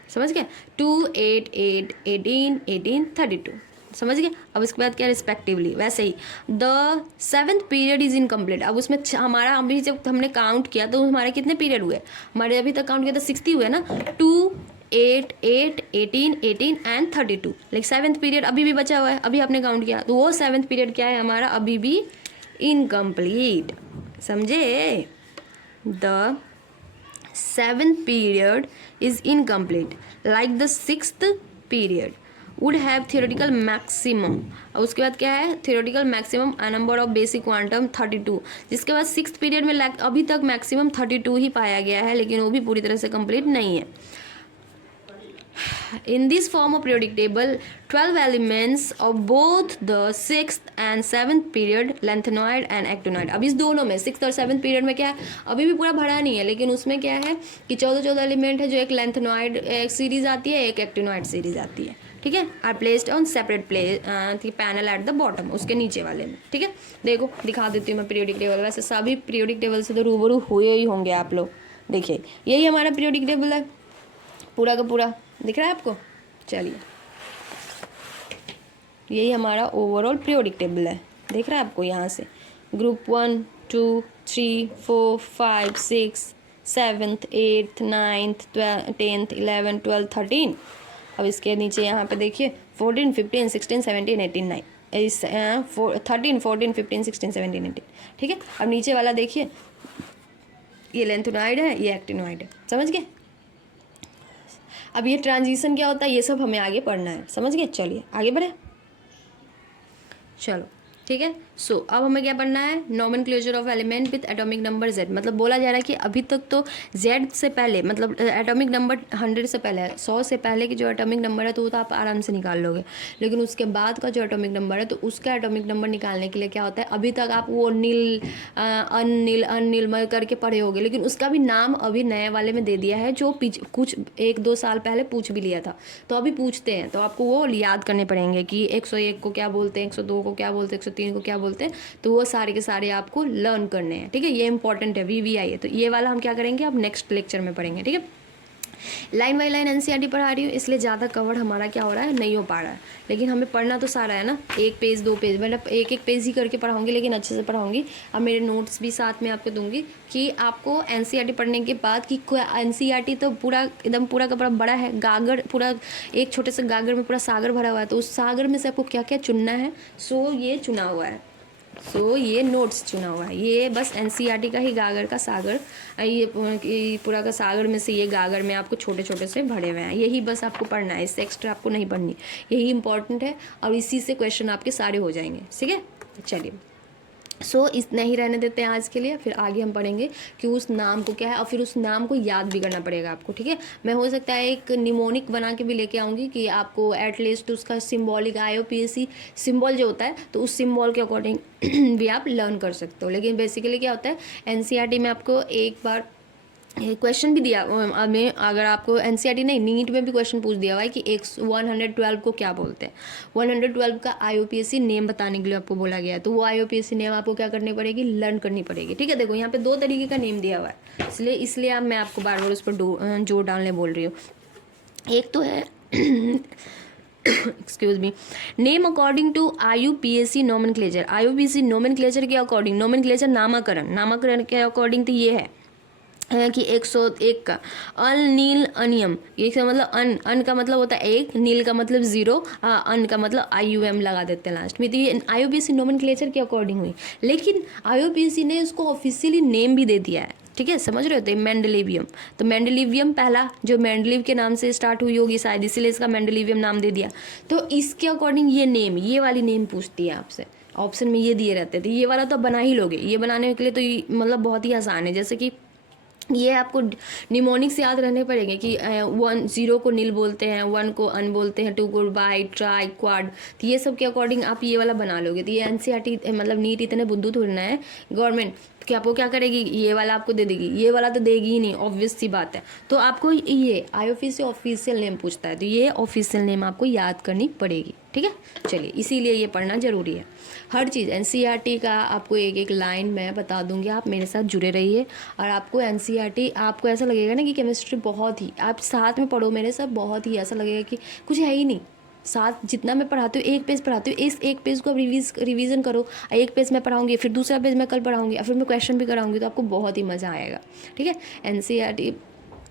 समझ गए, 2 8 8 18 18 32, समझ गए। अब इसके बाद क्या, रिस्पेक्टिवली। वैसे ही the 7th period is incomplete. अब उसमें हमारा अभी जब हमने काउंट किया तो हमारे कितने पीरियड हुए, हमारे अभी तक काउंट किया था 60 हुए ना, 2 8 8 18 18 एंड 32। लाइक 7th पीरियड अभी भी बचा हुआ है, अभी आपने काउंट किया तो वो 7th पीरियड क्या है हमारा, अभी भी इनकम्प्लीट, समझे। The 7th period is incomplete like the 6th period. Would have theoretical maximum, और उसके बाद क्या है, theoretical maximum number of basic quantum 32, जिसके बाद 6th पीरियड में अभी तक मैक्सिमम 32 ही पाया गया है, लेकिन वो भी पूरी तरह से कंप्लीट नहीं है। In this form of periodic table, 12 elements of both the 6th and 7th period, lengthenoid and actinoid। अब इस दोनों में 6th और 7th पीरियड में क्या है, अभी भी पूरा भरा नहीं है, लेकिन उसमें क्या है कि 14 एलिमेंट है, जो एक लेंथेनॉइड एक सीरीज आती है, एक एक्टिनॉइड सीरीज आती है, ठीक है, are placed on separate panel at the bottom, उसके नीचे वाले में, ठीक है। देखो दिखा देती हूँ मैं पीरियोडिक टेबल, वैसे सभी पीरियोडिक टेबल से तो रूबरू हुए ही होंगे आप लोग। देखिए यही हमारा पीरियोडिक टेबल है, पूरा का पूरा दिख रहा है आपको। चलिए यही हमारा ओवरऑल पीरियोडिक टेबल है, दिख रहा है आपको यहाँ से, group 1 2 3 4 5 6 7th 8th 9th 10th 11th 12th 13। अब इसके नीचे यहाँ पे देखिए 14 15 16 17 18 9 इस 13 14 15 16 17 18, ठीक है। अब नीचे वाला देखिए, ये लेंथेनॉइड है, ये एक्टिनॉइड है, समझ गए। अब ये ट्रांजिशन क्या होता है, ये सब हमें आगे पढ़ना है, समझ गए। चलिए आगे बढ़े, चलो ठीक है। सो अब हमें क्या पढ़ना है, nomenclature of element with atomic number z। मतलब बोला जा रहा है कि अभी तक तो z से पहले, मतलब एटॉमिक नंबर 100 से पहले, 100 से पहले की जो एटॉमिक नंबर है तो वो तो आप आराम से निकाल लोगे, लेकिन उसके बाद का जो एटॉमिक नंबर है तो उसका एटॉमिक नंबर निकालने के लिए क्या होता है, अभी तक आप वो नील अनिल करके पढ़े होगे, लेकिन उसका भी नाम अभी नए वाले में दे दिया है, जो कुछ 1-2 साल पहले पूछ भी लिया था, तो अभी पूछते हैं तो आपको वो याद करने पड़ेंगे कि 101 को क्या बोलते हैं, 102 को क्या बोलते हैं, 103 को क्या बोलते हैं, तो वो सारे के सारे आपको लर्न करने हैं, ठीक है। ये इंपॉर्टेंट है, VVI है, तो ये वाला हम क्या करेंगे अब नेक्स्ट लेक्चर में पढ़ेंगे, ठीक है। लाइन बाई लाइन एनसीईआरटी पढ़ा रही हूँ, इसलिए ज़्यादा कवर हमारा क्या हो रहा है, नहीं हो पा रहा है, लेकिन हमें पढ़ना तो सारा है ना, 1 पेज 2 पेज, मतलब एक पेज ही करके पढ़ाऊंगी, लेकिन अच्छे से पढ़ाऊंगी। अब मेरे नोट्स भी साथ में आपको दूंगी कि आपको एनसीईआरटी पढ़ने के बाद कि एनसीईआरटी तो पूरा एकदम पूरा का पूरा बड़ा है, गागर पूरा एक छोटे से गागर में पूरा सागर भरा हुआ है, तो उस सागर में से आपको क्या क्या चुनना है, सो ये चुना हुआ है, सो ये नोट्स चुना हुआ है, ये बस एनसीईआरटी का ही गागर का सागर, ये पूरा का सागर में से ये गागर में आपको छोटे छोटे से भरे हुए हैं, यही बस आपको पढ़ना है, इससे एक्स्ट्रा आपको नहीं पढ़नी, यही इंपॉर्टेंट है, और इसी से क्वेश्चन आपके सारे हो जाएंगे, ठीक है। चलिए सो इतना ही रहने देते हैं आज के लिए, फिर आगे हम पढ़ेंगे कि उस नाम को क्या है, और फिर उस नाम को याद भी करना पड़ेगा आपको, ठीक है। मैं हो सकता है एक निमोनिक बना के भी लेके आऊँगी कि आपको एटलीस्ट उसका सिम्बॉलिक IUPAC सिम्बॉल जो होता है, तो उस सिम्बॉल के अकॉर्डिंग भी आप लर्न कर सकते हो। लेकिन बेसिकली क्या होता है, एनसीईआरटी में आपको एक बार क्वेश्चन भी दिया में, अगर आपको एनसीईआरटी नहीं नीट में भी क्वेश्चन पूछ दिया हुआ है कि 112 को क्या बोलते हैं, 112 का IUPAC नेम बताने के लिए आपको बोला गया है, तो वो IUPAC नेम आपको क्या करनी पड़ेगी, लर्न करनी पड़ेगी, ठीक है। देखो यहाँ पे 2 तरीके का नेम दिया हुआ है, इसलिए अब मैं आपको बार बार उस पर जोर डालने बोल रही हूँ। एक तो है excuse me, name according to IUPAC nomenclature, IUPAC nomenclature के अकॉर्डिंग, नोमेनक्लेचर नामकरण के अकॉर्डिंग तो ये है कि 101 का अल नील अनियम, एक का मतलब अन का मतलब होता है 1, नील का मतलब 0, अन का मतलब IUM लगा देते हैं लास्ट में, तो ये IUPAC नोमेनक्लेचर के अकॉर्डिंग हुई, लेकिन IUPAC ने इसको ऑफिशियली नेम भी दे दिया है, ठीक है, समझ रहे हो। तो मेंडेलिवियम, तो मेंडेलिवियम पहला जो मेंडेलिव के नाम से स्टार्ट हुई होगी शायद, इसीलिए इसका मेंडेलिवियम नाम दे दिया, तो इसके अकॉर्डिंग ये नेम, ये वाली नेम पूछती है आपसे, ऑप्शन में ये दिए रहते थे, ये वाला तो बना ही लोगे, ये बनाने के लिए तो मतलब बहुत ही आसान है, जैसे कि ये आपको निमोनिक से याद रहने पड़ेंगे कि 0 को नील बोलते हैं, 1 को अन बोलते हैं, 2 को बाई ट्राई क्वाड, तो ये सब के अकॉर्डिंग आप ये वाला बना लोगे। तो ये एनसीईआरटी मतलब नीट इतने बुद्धू थोड़ी ना है गवर्नमेंट कि आपको क्या करेगी, ये वाला आपको दे देगी, ये वाला तो देगी ही नहीं, ऑब्वियस सी बात है। तो आपको ये IUPAC से ऑफिशियल नेम पूछता है, तो ये ऑफिशियल नेम आपको याद करनी पड़ेगी, ठीक है। चलिए इसीलिए ये पढ़ना जरूरी है, हर चीज़ एनसीईआरटी का आपको एक एक लाइन मैं बता दूंगी, आप मेरे साथ जुड़े रहिए, और आपको एनसीईआरटी आपको ऐसा लगेगा ना कि केमिस्ट्री बहुत ही, आप साथ में पढ़ो मेरे साथ, बहुत ही ऐसा लगेगा कि कुछ है ही नहीं, साथ जितना मैं पढ़ाती हूँ, 1 पेज पढ़ाती हूँ, इस 1 पेज को आप रिवीजन करो, 1 पेज मैं पढ़ाऊँगी, फिर दूसरा पेज मैं कल पढ़ाऊँगी, और फिर मैं क्वेश्चन भी कराऊँगी, तो आपको बहुत ही मज़ा आएगा, ठीक है। एनसीईआरटी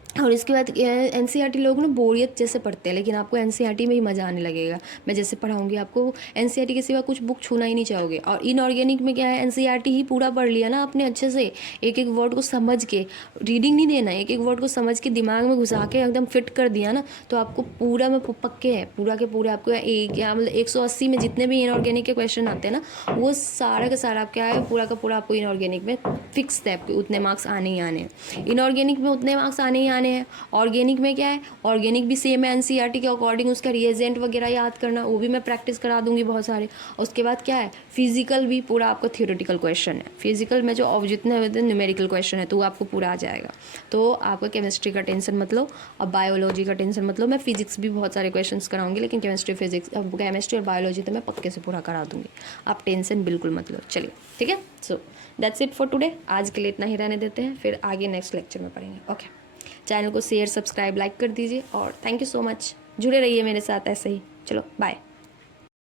और इसके बाद एनसीईआरटी लोग ना बोरियत जैसे पढ़ते हैं, लेकिन आपको एनसीईआरटी में ही मज़ा आने लगेगा। मैं जैसे पढ़ाऊंगी आपको एनसीईआरटी के सिवा कुछ बुक छूना ही नहीं चाहोगे। और इनऑर्गेनिक में क्या है, एनसीईआरटी ही पूरा पढ़ लिया ना आपने अच्छे से, एक एक वर्ड को समझ के, रीडिंग नहीं देना, एक एक वर्ड को समझ के दिमाग में घुसा के एकदम फिट कर दिया ना, तो आपको पूरा में पक्के हैं, पूरा के पूरा आपको एक या मतलब 180 में जितने भी इनऑर्गेनिक के क्वेश्चन आते हैं ना, वो सारा का सारा क्या है, पूरा का पूरा आपको इनऑर्गेनिक में फिक्स है, आपके उतने मार्क्स आने ही आने हैं। इनऑर्गेनिक में उतने मार्क्स आने ही आने हैं। ऑर्गेनिक में क्या है, ऑर्गेनिक भी सेम है एनसीईआरटी के अकॉर्डिंग, उसका रिएजेंट वगैरह याद करना, वो भी मैं प्रैक्टिस करा दूंगी बहुत सारे। और उसके बाद क्या है, फिजिकल भी पूरा आपका थियोरेटिकल क्वेश्चन है। फिजिकल में जो जितने होते हैं न्यूमेरिकल क्वेश्चन है, तो वो आपको पूरा आ जाएगा। तो आपका केमिस्ट्री का टेंशन मत लो, अब बायोलॉजी का टेंशन मत लो। मैं फिजिक्स भी बहुत सारे क्वेश्चन कराऊंगी, लेकिन केमिस्ट्री फिजिक्स, केमिस्ट्री और बायोलॉजी तो मैं पक्के से पूरा करा दूंगी, आप टेंशन बिल्कुल मत लो। चलिए ठीक है, so that's it for today. आज के लिए इतना ही रहने देते हैं, फिर आगे नेक्स्ट लेक्चर में पढ़ेंगे। ओके, चैनल को शेयर, सब्सक्राइब, लाइक कर दीजिए और थैंक यू सो मच। जुड़े रहिए मेरे साथ ऐसे ही। चलो बाय।